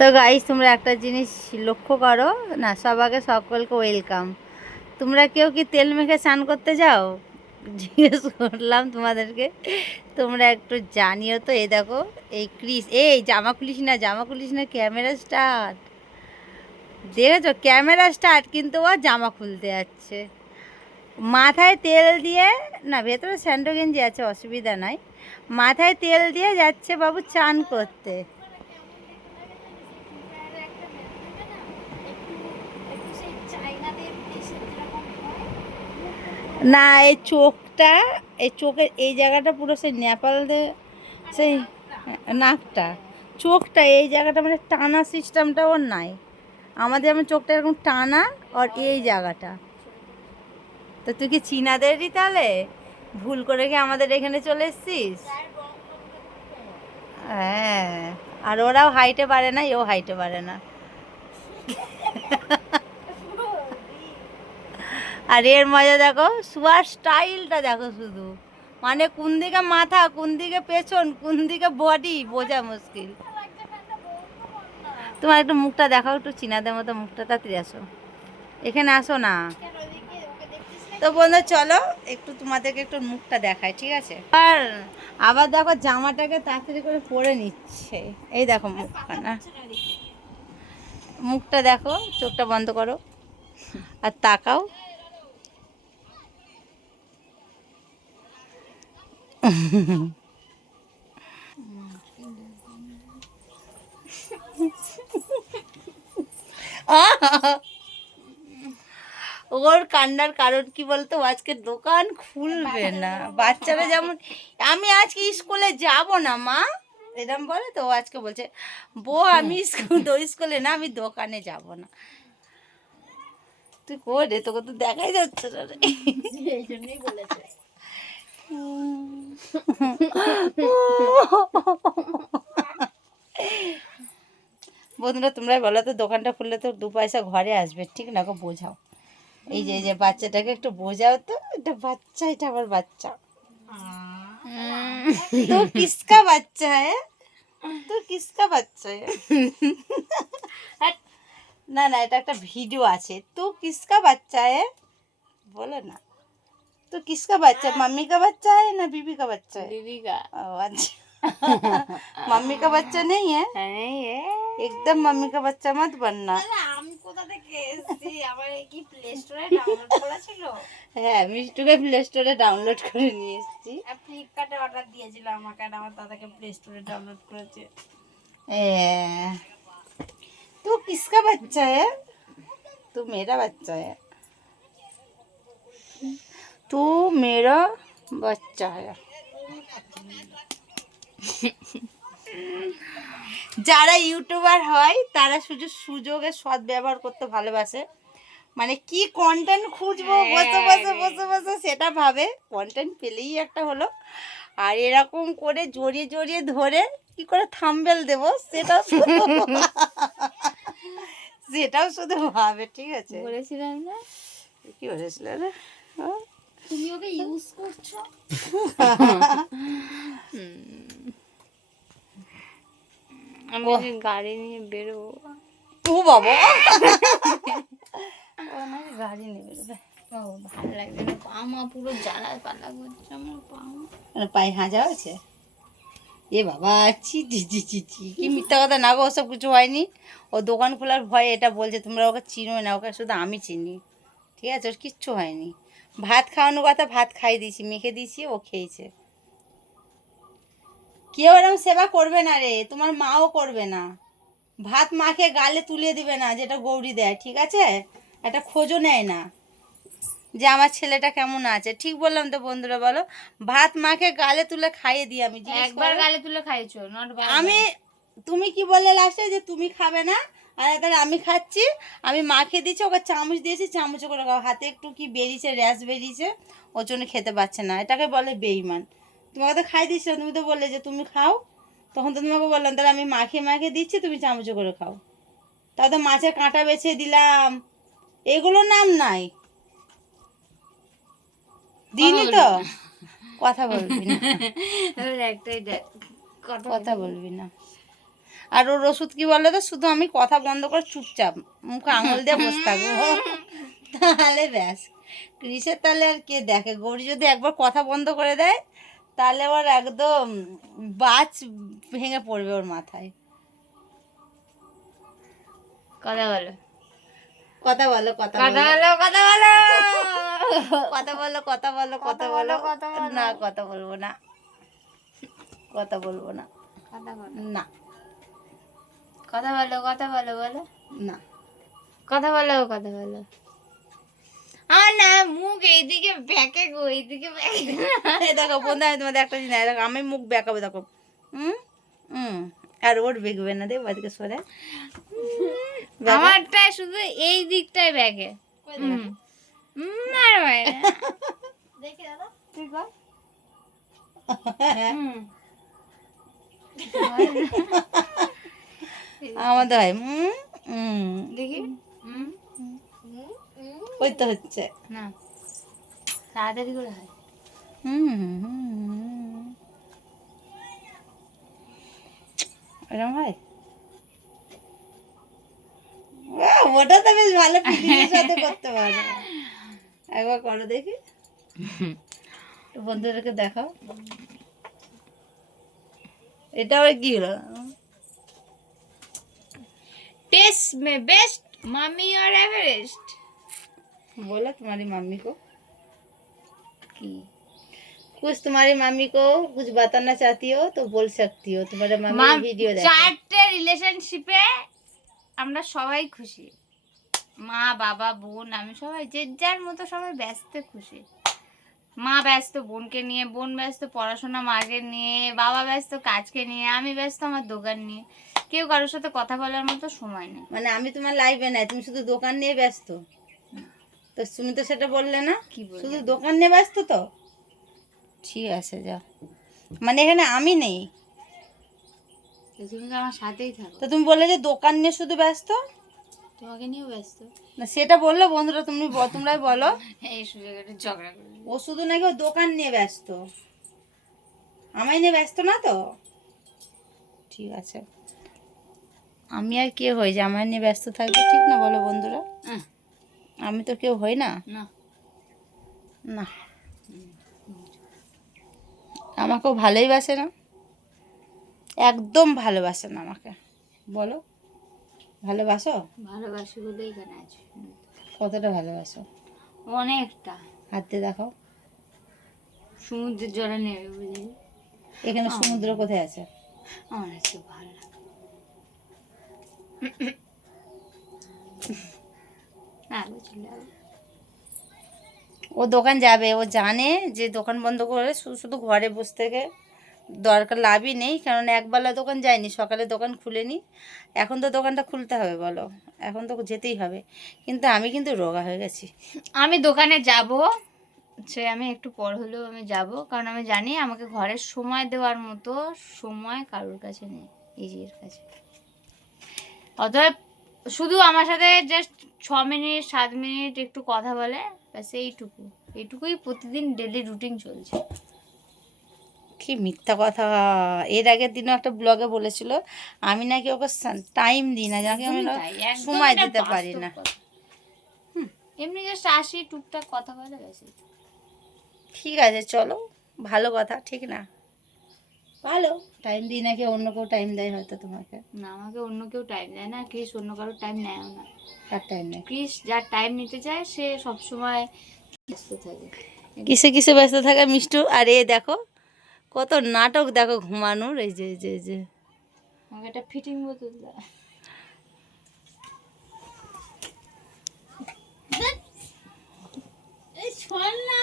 তো গাইস, তোমরা একটা জিনিস লক্ষ্য করো না, সবাইকে সকলকে ওয়েলকাম। তোমরা কেউ কি তেল মেখে স্নান করতে যাও? জিজ্ঞেস করলাম তোমাদেরকে, তোমরা একটু জানিও তো। এই দেখো, এই ক্রিস, এই জামা খুলিস না, জামা খুলিস না, ক্যামেরা স্টার্ট। দেখেছো, ক্যামেরা স্টার্ট, কিন্তু ও জামা খুলতে যাচ্ছে। মাথায় তেল দিয়ে, না ভেতরে স্যান্ডো গেঞ্জি আছে, অসুবিধা নাই। মাথায় তেল দিয়ে যাচ্ছে বাবু চান করতে। না, এই চোখটা, এই চোখের এই জায়গাটা পুরো সেই নেপালে, সেই নাকটা, চোখটা এই জায়গাটা মানে টানা সিস্টেমটা ওর নাই। আমাদের যেমন চোখটা এরকম টানা, আর এই জায়গাটা। তো তুই কি চীনাদেরই তাহলে ভুল করে কি আমাদের এখানে চলে এসছিস? হ্যাঁ, আর ওরাও হাইটে পারে না, এও হাইটে পারে না। আর এর মজা দেখো, শোয়ার স্টাইলটা দেখো শুধু, মানে কোন দিকে মাথা, কোন দিকে পেছন, কোন দিকে বডি বোঝা মুশকিল। তোমার একটু মুখটা দেখাও, একটু চীনাদের মতো মুখটা, তাড়াতাড়ি আসো, এখানে আসো না। তো বন্ধু চলো, একটু তোমাদেরকে একটু মুখটা দেখায়, ঠিক আছে? আর আবার দেখো জামাটাকে তাড়াতাড়ি করে পরে নিচ্ছে। এই দেখো মুখখানা, মুখটা দেখো, চোখটা বন্ধ করো আর তাকাও। ওর কান্নার কারণ কি বলতো, আজকে দোকান খুলবে না। বাচ্চারা যেমন, আমি আজকে স্কুলে যাব না মা, এরকম বলে তো। ও আজকে বলছে, বউ আমি স্কুলে না, আমি দোকানে যাব না। তুই করে, তোকে তো দেখাই যাচ্ছে না রে। এই জন্যই বলেছে। বন্ধুরা তোমরাই বলো তো, দোকানটা খুললে তো 2 পয়সা ঘরে আসবে, ঠিক না? ওকে বোঝাও। এই যে বাচ্চাটাকে একটু বোঝাও তো, এটা বাচ্চা, এটা আমার বাচ্চা। তো কিসকা বাচ্চা হ্যাঁ, তো কিসকা বাচ্চা হ্যাঁ? না না, এটা একটা ভিডিও আছে। তো কিসকা বাচ্চা হ্যাঁ, বলো না। तो किसका बच्चा, मम्मी का बच्चा है ना बीबी का बच्चा है? बीबी का। अच्छा। मम्मी का बच्चा नहीं है? नहीं है। एकदम मम्मी का बच्चा मत बनना। আমি কোথা থেকে এসেছি, আমার কি প্লে স্টোরে ডাউনলোড করা ছিল? হ্যাঁ, মিষ্টুকে প্লে স্টোরে ডাউনলোড করে নিয়ে এসেছি। ফ্লিপকার্টে অর্ডার দিয়েছিল আমাকে, আর আমার দাদাকে প্লে স্টোরে ডাউনলোড করেছে। तू किसका बच्चा है? तू मेरा बच्चा है। तू मेरा बच्चा है। যারা ইউটিউবার হয় তারা শুধু সুযোগের সৎ ব্যবহার করতে ভালোবাসে। মানে কি কন্টেন্ট খুঁজবো, বসে বসে বসে বসে সেটা ভাবে, কন্টেন্ট পেলেই একটা হলো। আর এরকম করে জড়িয়ে জড়িয়ে ধরে কি করে থাম্বনেল দেব, সেটাও সেটাও শুধু ভাবে, ঠিক আছে? বলেছিলাম না, কি বলেছিল রে? তুমি ওকে ইউজ করছো। আমি গাড়ি নিয়ে বেরোবো। ও বাবা, গাড়ি নিয়ে বেরোবে? ভালো লাগবে না, পা মা পুরো জ্বালা পালা করছে আমার পা। পায়ে হাজা আছে? এ বাবা, ছি ছি ছি ছি ছি, কি মিথ্যা কথা না গো, ওসব কিছু হয়নি। ও দোকান খোলার ভয়ে এটা বলছে, তোমরা ওকে চিনো না, ওকে শুধু আমি চিনি, ঠিক আছে? ওর কিচ্ছু হয়নি। ভাত খাওয়ানোর কথা, ভাত খাইয়ে দিয়েছি, মেখে দিয়েছি, ও খেয়েছে। কেউ এরকম সেবা করবে না রে, তোমার মাও করবে না। ভাত মাখে গালে তুলে দিবে না, যেটা গৌরী দেয়, ঠিক আছে? একটা খোঁজও নেয় না যে আমার ছেলেটা কেমন আছে। ঠিক বললাম তো বন্ধুরা, বলো? ভাত মাখে গালে তুলে খাইয়ে দিই আমি। একবার গালে তুলে খাইয়েছো? আমি, তুমি কি বললে লাস্টে, যে তুমি খাবে না, আর তাহলে আমি খাচ্ছি। আমি মাখে দিয়েছি, ওকে চামচ দিয়েছি, চামচে করে খাও। হাতে একটু কি বেরিয়েছে, র্যাশ বেরিয়েছে, ওর জন্য খেতে পারছে না। এটাকে বলে বেইমান। তোমাকে তো খাই দিচ্ছ, তুমি তো বললে যে তুমি খাও, তখন তো তোমাকে বললাম তাহলে আমি মাখে মাখে দিচ্ছি, তুমি চামচে করে খাও। তাও তো মাছের কাঁটা বেছে দিলাম, এগুলোর নাম নাই, দিনই তো। কথা বলবি না, একটাই কথা বলবি না। আর ওর ওষুধ কি বলো তো, শুধু আমি কথা বন্ধ করে চুপচাপ মুখে আঙুল দিয়ে বসে থাকবো, তাহলে ব্যাস। ক্রিসের তাহলে আর কে দেখে, গৌরী যদি একবার কথা বন্ধ করে দেয় তাহলে ওর একদম বাজ ভেঙে পড়বে ওর মাথায়। কথা বলো, কথা বলো, কথা কথা বলো, বলো, কথা বলো, কথা বলো, কথা বলো, কথা বলো। কথা বলো। না, কথা বলবো না, কথা বলবো না, কথা বলো, না, কথা বলো, কথা বলো, বলো না। কথা বলো, কথা বলো। আমার না মুখ এইদিকে ব্যাকে গো, এইদিকে ব্যাকে। এই দেখো বন্ধু, আমি তোমাদের একটা জিনিস দেখো, আমি মুখ বেঁকাবো দেখো, হুম হুম, আর ওর বেঁকবে না, দেখো এদিকে সরে। আমারটা শুধু এই দিকটাই ব্যাকে। দেখে দাদা তুই কর। আমাদের হয় দেখি ওই তো হচ্ছে না, তাড়াতাড়ি করে হয়। এরকম হয়। ওটা তো বেশ ভালো ফিটিংয়ের সাথে করতে পারো, একবার করো দেখি, একটু বন্ধুদেরকে দেখাও। এটা আবার কি হলো? टेस्ट में बेस्ट मम्मी और एवरेस्ट। बोलो तुम्हारी मम्मी को, की कुछ तुम्हारी मम्मी को कुछ बताना चाहती हो तो बोल सकती हो, तुम्हारे मम्मी वीडियो देखो। চারটে রিলেশনশিপে আমরা সবাই খুশি, মা বাবা বোন আমি সবাই যে যার মতো সবাই ব্যস্ত খুশি। মা ব্যস্ত বোনকে নিয়ে, বোন ব্যস্ত পড়াশোনা মাকে নিয়ে, বাবা ব্যস্ত কাজকে নিয়ে, আমি ব্যস্ত আমার দোকান নিয়ে। কেউ কারোর সাথে কথা বলার মতো সময় নেই। মানে আমি তোমার লাইভে নাই, তুমি শুধু দোকান নিয়ে ব্যস্ত, তো তুমি তো সেটা বললে না, কি বললাম? শুধু দোকান নিয়ে ব্যস্ত তো, ঠিক আছে যাও, মানে এখানে আমি নেই, তো তুমি তো আমার সাথেই থাকো, তো তুমি বললে যে দোকান নিয়ে শুধু ব্যস্ত, তোমাকে নিয়েও ব্যস্ত। না সেটা বললো বন্ধুরা, তোমরাই বলো। এই সুযোগ একটু ঝগড়া করে। ও শুধু নাকি ও দোকান নিয়ে ব্যস্ত, আমায় নিয়ে ব্যস্ত না তো, ঠিক আছে। আমি আর কে হই যে আমায় নিয়ে ব্যস্ত থাকবে, ঠিক না বলো বন্ধুরা? আমি তো কেউ হই না, না না, আমাকেও ভালোই বাসে না, একদম ভালোবাসে না আমাকে, বলো ভালোবাসো? ভালোবাসি বলেই এখানে আছি। কতটা ভালোবাসো? অনেকটা। হাতে দেখাও, সমুদ্রের জলে নেবে বুঝলি। এখানে সমুদ্র কোথায় আছে? আমার একটু ভালো লাগে না, বুঝলে। ও দোকান যাবে, ও জানে যে দোকান বন্ধ করে শুধু শুধু ঘরে বসে থেকে দরকার, লাভই নেই, কারণ একবেলা দোকান যায়নি, সকালে দোকান খুলেনি, এখন তো দোকানটা খুলতে হবে বলো, এখন তো যেতেই হবে, কিন্তু আমি কিন্তু রোগা হয়ে গেছি। আমি দোকানে যাব, সে আমি একটু পর হলেও আমি যাব, কারণ আমি জানি আমাকে ঘরের সময় দেওয়ার মতো সময় কারোর কাছে নেই, নিজের কাছে। অতএব শুধু আমার সাথে জাস্ট 6 মিনিট 7 মিনিট একটু কথা বলে, ব্যাস এইটুকুই প্রতিদিন ডেলি রুটিন চলছে। কি মিথ্যা কথা, এর আগের দিনও একটা ব্লগে বলেছিল আমি নাকি ওকে টাইম দিই না, যাকে আমি একদমই তাই, একদম সময় এটা দিতে পারি বাস্তব না। কথা। এমনি জাস্ট আসি, টুকটাক কথা বলে, ব্যাস। ঠিক আছে চলো, ভালো কথা, ঠিক না? ভালো, টাইম দিই নাকি অন্য কেউ টাইম দেয় হয়তো তোমাকে? না, আমাকে অন্য কেউ টাইম দেয় না, ক্রিস অন্য কারোর টাইম নেয়ও না। তার টাইম নেই, ক্রিস যার টাইম নিতে চায় সে সবসময় ব্যস্ত থাকে। কিসে কিসে ব্যস্ত থাকে মিষ্টু, আর এ দেখো কত নাটক দেখো ঘুমানোর, এই যে এই যে এই যে আমাকে একটা ফিটিং বোতল দেয়।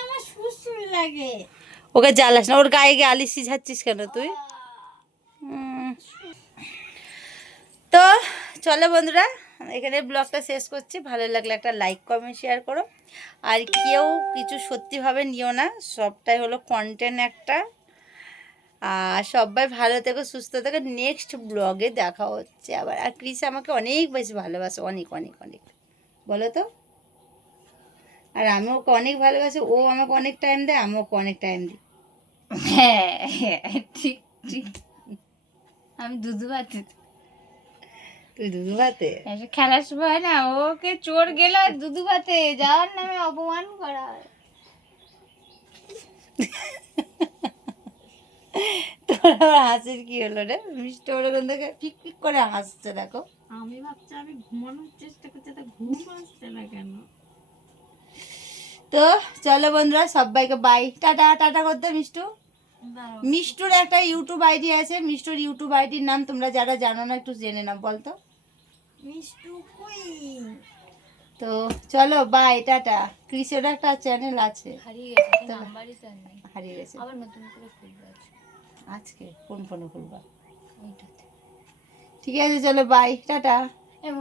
আমার সুসুরি লাগে। ওকে জ্বালাস না, ওর গায়ে গিয়ে আলিশ সিঝাচ্ছিস কেন তুই? তো চলো বন্ধুরা, এখানে ব্লগটা শেষ করছি, ভালো লাগলে একটা লাইক কমেন্ট শেয়ার করো, আর কেউ কিছু সত্যিভাবে নিও না, সবটাই হলো কন্টেন্ট একটা, আর সবাই ভালো থেকো, সুস্থ থেকো, নেক্সট ব্লগে দেখা হচ্ছে আবার। আর ক্রিস আমাকে অনেক বেশি ভালোবাসে, অনেক অনেক অনেক, বলো তো? আর আমি ওকে অনেক ভালোবাসি, ও আমাকে অনেক টাইম দেয়, আমি ওকে অনেক টাইম দিই। হ্যাঁ ঠিক ঠিক, আমি দুধ ভাত তুই দুধু ভাতে? এসে খেলার সময় না ওকে চোর গেল দুধু ভাতে যাওয়ার নামে অপমান করা হয়। তোর আবার হাসির কি হলো রে? মিষ্টি ওরকম দেখে পিক পিক করে হাসছে দেখো। আমি ভাবছি আমি ঘুমানোর চেষ্টা করছি, তা ঘুম আসছে না কেন? তো চলো বন্ধুরা, সবাইকে বাই, টাটা। টাটা করতে মিষ্টু। দাঁড়াও, মিষ্টুর একটা ইউটিউব আইডি আছে, মিষ্টুর ইউটিউব আইডির নাম তোমরা যারা জানো না একটু জেনে নাও, বলতো। মিষ্টু কই? তো চলো বাই, টাটা। ক্রিসের একটা চ্যানেল আছে, হারিয়ে গেছে, নাম্বারই তো আর নেই। হারিয়ে গেছে। আবার নতুন করে খুলবে আজকে কোন ফোনে খুলবা? ওইটাতে। ঠিক আছে, চলো বাই, টাটা।